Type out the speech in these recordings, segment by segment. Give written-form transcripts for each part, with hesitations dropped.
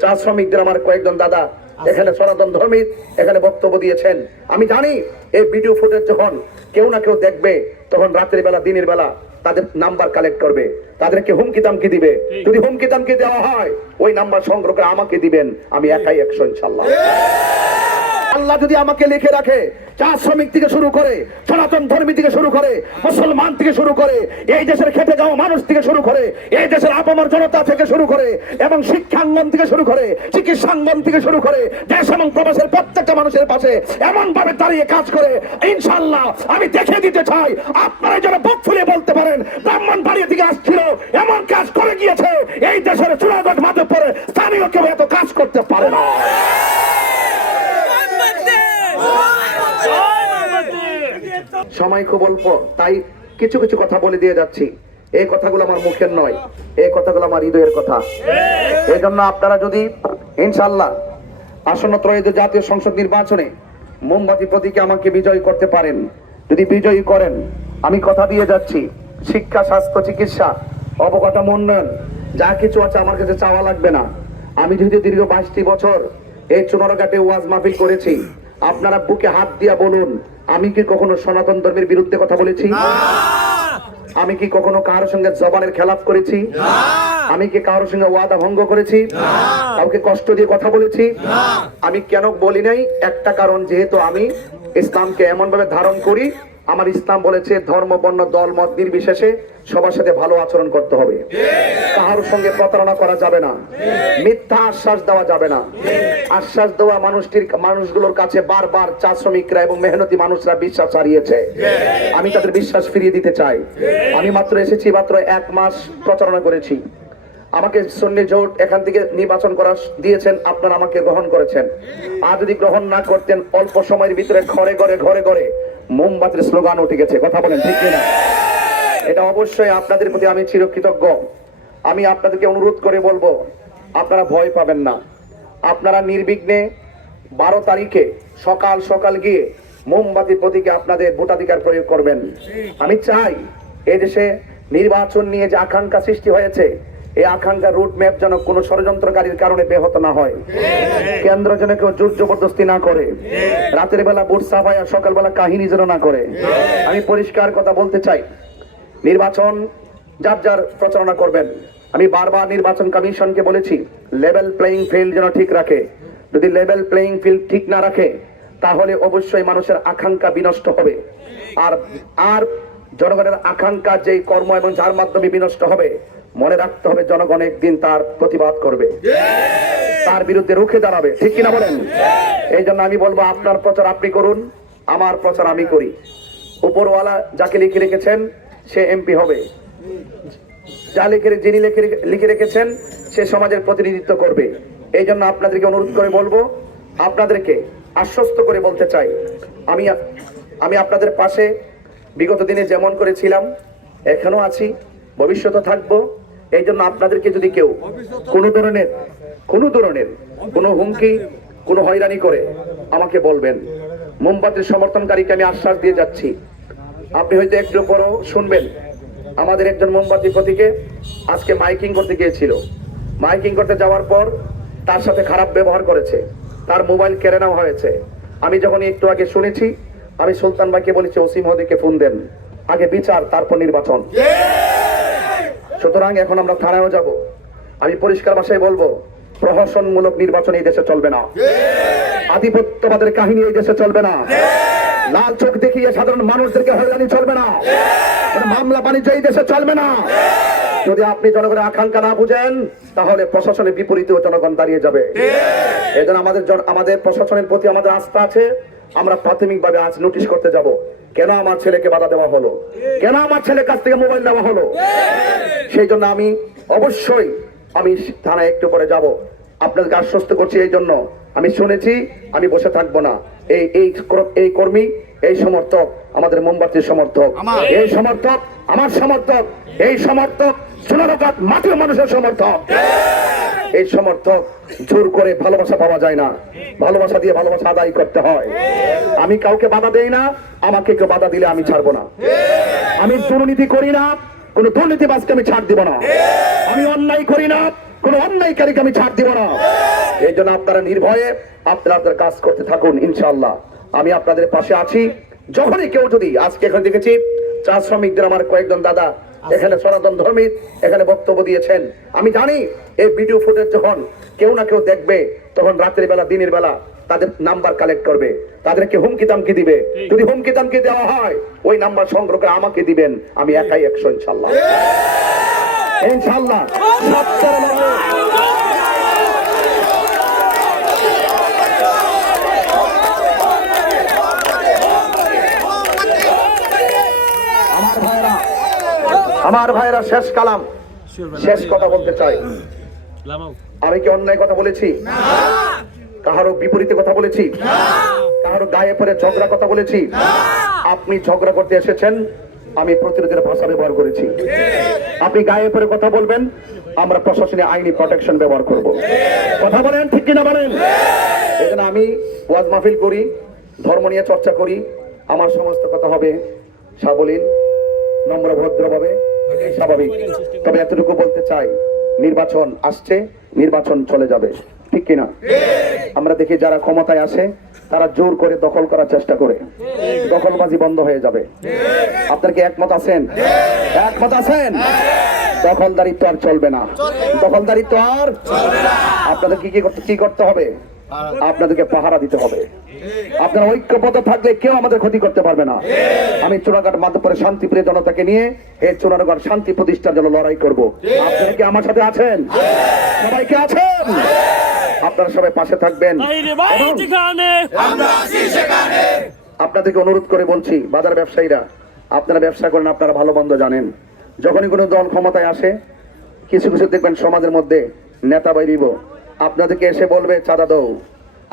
চা শ্রমিকদের আমার কয়েকজন দাদা এখানে সনাতন ধর্মী এখানে বক্তব্য দিয়েছেন। আমি জানি এই ভিডিও ফুটেজ যখন কেউ না কেউ দেখবে তখন রাতের বেলা দিনের বেলা তাদের নাম্বার কালেক্ট করবে, তাদেরকে হুমকি দামকি দিবে। যদি হুমকি দামকি দেওয়া হয় ওই নাম্বার সংগ্রহ করে আমাকে দিবেন, আমি একাই 100 ইনশাআল্লাহ। আল্লাহ যদি আমাকে লিখে রাখে, চা শ্রমিক থেকে শুরু করে, সনাতন ধর্মী থেকে শুরু করে, মুসলমান থেকে শুরু করে, এই দেশের খেটে যাওয়া মানুষ থেকে শুরু করে, এই দেশের আপামর জনতা থেকে শুরু করে, এবং শিক্ষাঙ্গন থেকে শুরু করে, চিকিৎসাঙ্গন থেকে শুরু করে, দেশ এবং প্রবাসের প্রত্যেকটা মানুষের পাশে এমন ভাবে দাঁড়িয়ে কাজ করে ইনশাআল্লাহ আমি দেখে দিতে চাই। আপনারা যেন বুক ফুলিয়ে বলতে পারেন ব্রাহ্মণবাড়িয়া থেকে আসছিল, এমন কাজ করে গিয়েছে এই দেশের চূড়াগড় মাধবপুরে স্থানীয় কেউ এত কাজ করতে পারে না। সময় খুব অল্প, তাই কিছু কিছু কথা বলে দিয়ে যাচ্ছি। এই কথাগুলো আমার মুখের নয়, এই কথাগুলো আমার হৃদয়ের কথা। এই জন্য আপনারা যদি ইনশাআল্লাহ আসন্ন ত্রয়োদশ জাতীয় সংসদ নির্বাচনে মোমবাতি প্রতীকে আমাকে বিজয়ী করতে পারেন, যদি বিজয়ী করেন, আমি কথা দিয়ে যাচ্ছি শিক্ষা, স্বাস্থ্য, চিকিৎসা, অবকাঠামো উন্নয়ন যা কিছু আছে আমার কাছে চাওয়া লাগবে না। আমি যদি দীর্ঘ 22টি বছর এই চুনারঘাটে ওয়াজ মাহফিল করেছি, আপনারা বুকে হাত দিয়া বলুন আমি কি কখনো সনাতন ধর্মের বিরুদ্ধে কথা বলেছি? আমি কি কখনো কারোর সঙ্গে জবানের খেলাফ করেছি? আমি কি কারোর সঙ্গে ওয়াদা ভঙ্গ করেছি? কাউকে কষ্ট দিয়ে কথা বলেছি? আমি কেন বলি নাই? একটা কারণ, যেহেতু আমি ইসলামকে এমন ভাবে ধারণ করি, আমার ইসলাম বলেছে ধর্ম, বর্ণ, দল, মত নির্বিশেষে সবার সাথে ভালো আচরণ করতে হবে, কারোর সঙ্গে প্রতারণা করা যাবে না, মিথ্যা আশ্বাস দেওয়া যাবে না। আশ্বাস দেওয়া মানুষগুলোর কাছে বারবার চা শ্রমিকরা এবং মেহনতি মানুষরা বিশ্বাস হারিয়েছে। আমি তাদের বিশ্বাস ফিরিয়ে দিতে চাই। আমি মাত্র এসেছি, মাত্র 1 মাস প্রচারণা করেছি। আমাকে সুন্নি জোট এখান থেকে নির্বাচন করা দিয়েছেন, আপনারা আমাকে গ্রহণ করেছেন। আর যদি গ্রহণ না করতেন, অল্প সময়ের ভিতরে ঘরে ঘরে ঘরে ঘরে মোমবাতির স্লোগান উঠে গেছে। কথা বলেন ঠিক কিনা? এটা অবশ্যই আপনাদের প্রতি আমি চিরকৃতজ্ঞ। আমি আপনাদেরকে অনুরোধ করে বলবো, আপনারা ভয় পাবেন না। আপনারা নির্বিঘ্নে 12 তারিখে সকাল সকাল গিয়ে মোমবাতি প্রতীকে আপনাদের ভোটাধিকার প্রয়োগ করবেন। আমি চাই এই দেশে নির্বাচন নিয়ে যে আকাঙ্ক্ষা সৃষ্টি হয়েছে, এই আকাঙ্ক্ষা রুট ম্যাপ যেন কোনো ষড়যন্ত্রকারীর কারণে ব্যাহত না হয়, কেন্দ্র যেন কেউ জোর জবরদস্তি না করে, রাতের বেলা বুট সাফাইয়া সকালবেলা কাহিনী যেন না করে। আমি পরিষ্কার কথা বলতে চাই, নির্বাচন যার যার প্রচারণা করবেন। আমি বারবার নির্বাচন কমিশনকে বলেছি লেভেল প্লেইং ফিল্ড যেন ঠিক রাখে। যদি লেভেল প্লেইং ফিল্ড ঠিক না রাখে, তাহলে অবশ্যই মানুষের আকাঙ্ক্ষা বিনষ্ট হবে। আর জনগণের আকাঙ্ক্ষা যে কর্ম এবং যার মাধ্যমে বিনষ্ট হবে, মনে রাখতে হবে জনগণ একদিন তার প্রতিবাদ করবে, তার বিরুদ্ধে রুখে দাঁড়াবে। ঠিক কিনা বলেন? এই জন্য আমি বলবো, আপনার প্রচার আপনি করুন, আমার প্রচার আমি করি। উপরওয়ালা যাকে লিখে রেখেছেন সে এমপি হবে, যিনি লিখে রেখেছেন সে সমাজের প্রতিনিধিত্ব করবে। এই জন্য আপনাদেরকে অনুরোধ করে বলবো, আপনাদেরকে আশ্বস্ত করে বলতে চাই, আমি আপনাদের পাশে বিগত দিনে যেমন করেছিলাম এখনো আছি, ভবিষ্যতে থাকবো। এই জন্য আপনাদেরকে যদি কেউ কোনো ধরনের কোনো হুমকি, কোনো হয়রানি করে আমাকে বলবেন। মোমবাতির সমর্থনকারীকে আমি আশ্বাস দিয়ে যাচ্ছি, আপনি হয়তো একটু পরও শুনবেন, আমাদের একজন মোমবাতি প্রতীকে আজকে মাইকিং করতে গিয়েছিল। মাইকিং করতে যাওয়ার পর তার সাথে খারাপ ব্যবহার করেছে, তার মোবাইল কেড়ে নেওয়া হয়েছে। আমি যখন একটু আগে শুনেছি, আমি সুলতান ভাইকে বলেছি ওসি মহোদয়কে ফোন দেন, আগে বিচার তারপর নির্বাচন। সুতরাং এখন আমরা থানায়ও যাব। আমি পরিষ্কার ভাষায় বলবো, প্রহসনমূলক নির্বাচন এই দেশে চলবে না, আধিপত্যবাদের কাহিনী এই দেশে চলবে না, লাল চোখ দেখিয়ে সাধারণ মানুষদেরকে হয়রানি চলবে না, মামলা বাণিজ্য এই দেশে চলবে না। যদি আপনি জনগণের আকাঙ্ক্ষা না বুঝেন, তাহলে প্রশাসনের বিপরীতেও জনগণ দাঁড়িয়ে যাবে। এই জন্য আমাদের প্রশাসনের প্রতি আমাদের আস্থা আছে। আমরা প্রাথমিকভাবে আজ নোটিশ করতে যাব, কেন আমার ছেলেকে বাধা দেওয়া হলো, কেন আমার ছেলের কাছ থেকে মোবাইল নেওয়া হলো। সেই জন্য আমি অবশ্যই থানায় একটু পরে যাব। আপনাদেরকে আশ্বস্ত করছি, এই জন্য আমি শুনেছি, আমি বসে থাকবো না। এই কর্মী, এই সমর্থক আমাদের মোমবাতির সমর্থক, এই সমর্থক আমার সমর্থক, এই সমর্থক সোনারঘাট মাটির মানুষের সমর্থক। এই সমর্থক জোর করে ভালোবাসা পাওয়া যায় না, ভালোবাসা দিয়ে ভালোবাসা আদায় করতে হয়। আমি কাউকে বাধা দেই না, আমাকে কেউ বাধা দিলে আমি ছাড়বো না। আমি দুর্নীতি করি না, কোন দুর্নীতিবাজকে আমি ছাড় দিব না। আমি অন্যায় করি না, কোন অন্যায়কারীকে আমি ছাড় দিব না। এই জন্য আপনারা নির্ভয়ে আপনাদের কাজ করতে থাকুন, ইনশাআল্লাহ আমি আপনাদের পাশে আছি। যখনই কেউ যদি, আজকে এখানে দেখেছি চা শ্রমিকদের আমার কয়েকজন দাদা এখানে সনাতন ধর্মী এখানে বক্তব্য দিয়েছেন। আমি জানি এই ভিডিও ফুটেজ যখন কেউ না কেউ দেখবে, তখন রাতের বেলা দিনের বেলা তাদের নাম্বার কালেক্ট করবে, তাদেরকে হুমকি তামকি দিবে। যদি হুমকি তামকি দেওয়া হয়, ওই নাম্বার সংগ্রহ করে আমাকে দিবেন, আমি একাই 100 ইনশাআল্লাহ। ইনশাআল্লাহ আমার ভাইরা শেষ কালাম, শেষ কথা বলতে চাই। আমি কি অন্যায় কথা বলেছি? কাহারও বিপরীতে কথা বলেছি? কাহারও গায়ে পড়ে ঝগড়া কথা বলেছি? আপনি ঝগড়া করতে এসেছেন, আমি প্রতিরোধের ভাষা ব্যবহার করেছি। আপনি গায়ে পড়ে কথা বলবেন, আমরা প্রশাসনে আইনি প্রোটেকশন ব্যবহার করব। কথা বলেন, ঠিক কিনা বলেন? এই জন্য আমি ওয়াজ মাহফিল করি, ধর্ম নিয়ে চর্চা করি, আমার সমস্ত কথা হবে সাবলীল, নম্র ভদ্রভাবে, এটাই স্বাভাবিক। তবে এতটুকু বলতে চাই, নির্বাচন আসছে, নির্বাচন চলে যাবে, ঠিক কিনা? আমরা দেখি যারা ক্ষমতায় আসে তারা জোর করে দখল করার চেষ্টা করে, দখলবাজি বন্ধ হয়ে যাবে। আপনার কি একমত আছেন? একমত আছেন? দখলদারিত্ব আর চলবে না, দখলদারিত্ব আর আপনাদের কি করতে হবে? আপনাদেরকে পাহারা দিতে হবে। আপনারা ঐক্যবদ্ধ থাকলে কেউ আমাদের ক্ষতি করতে পারবে না। আমি চুনারঘাট মাধবপুরে শান্তিপ্রিয় জনতাকে নিয়ে এই চুনারঘাট শান্তি প্রতিষ্ঠার জন্য লড়াই করব। আপনারা কি আমার সাথে আছেন? সবাই কি আছেন? আপনারা সবাই পাশে থাকবেন। আপনাদেরকে অনুরোধ করে বলছি, বাজার ব্যবসায়ীরা, আপনারা ব্যবসা করেন, আপনারা ভালো মন্দ জানেন। যখনই কোনো দল ক্ষমতায় আসে, কিছু কিছু দেখবেন সমাজের মধ্যে নেতা বাইরিব আপনাদেরকে এসে বলবে চাঁদা দাও।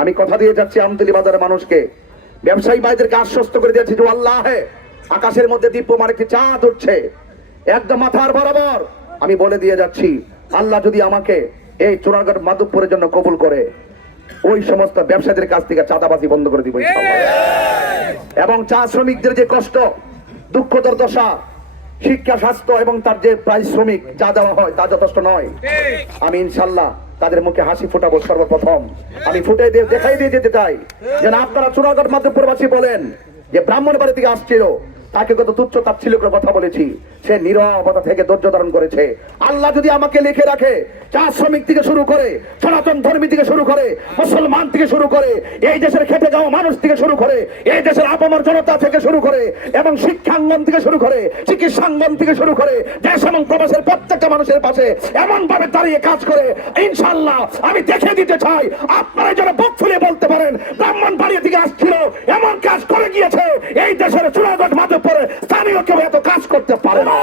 আমি কথা দিয়ে যাচ্ছি আমতলী বাজারের মানুষকে, ব্যবসায়ী ভাইদেরকে আশ্বস্ত করে দিয়েছি যে আল্লাহ আকাশের মধ্যে দীপ্যমান একটি চাঁদ উঠছে একদম মাথার বরাবর। আমি বলে দিয়ে যাচ্ছি, আল্লাহ যদি আমাকে এই চুনারঘাট মাধবপুরের জন্য কবুল করে, ওই সমস্ত ব্যবসায়ীদের কাছ থেকে চাঁদাবাজি বন্ধ করে দিব ইনশাআল্লাহ। এবং চা শ্রমিকদের যে কষ্ট, দুঃখ দুর্দশা, শিক্ষা, স্বাস্থ্য এবং তার যে পারিশ্রমিক যা দেওয়া হয় তা যথেষ্ট নয়। আমি ইনশাআল্লাহ তাদের মুখে হাসি ফোটাবো সর্বপ্রথম। আমি ফুটে দিয়ে দেখাই দিয়ে যেতে চাই যেন আপনারা চুনারঘাট মাধবপুরবাসী বলেন যে ব্রাহ্মণবাড়ি থেকে আসছিল, তাকে কত তুচ্ছ তাচ্ছিল্য করে কথা বলেছি, সে নীরবতা থেকে ধৈর্য ধারণ করেছে। আল্লাহ যদি আমাকে লিখে রাখে, চা শ্রমিক থেকে শুরু করে, সনাতন ধর্মী থেকে শুরু করে, মুসলমান থেকে শুরু করে, এই দেশের খেটে যাওয়া মানুষ থেকে শুরু করে, এই দেশের আপামর জনতা থেকে শুরু করে, এবং শিক্ষাঙ্গন থেকে শুরু করে, চিকিৎসাঙ্গন থেকে শুরু করে, দেশ এবং প্রবাসের প্রত্যেকটা মানুষের পাশে এমন ভাবে দাঁড়িয়ে কাজ করে, ইনশাআল্লাহ আমি দেখে দিতে চাই, আপনারা যারা বুক ফুলে বলতে পারেন ব্রাহ্মণবাড়ি থেকে আসছিল, এমন কাজ করে গিয়েছে, এই দেশের চুনারঘাট মাধবপুরে স্থানীয় কেউ এত কাজ করতে পারে না।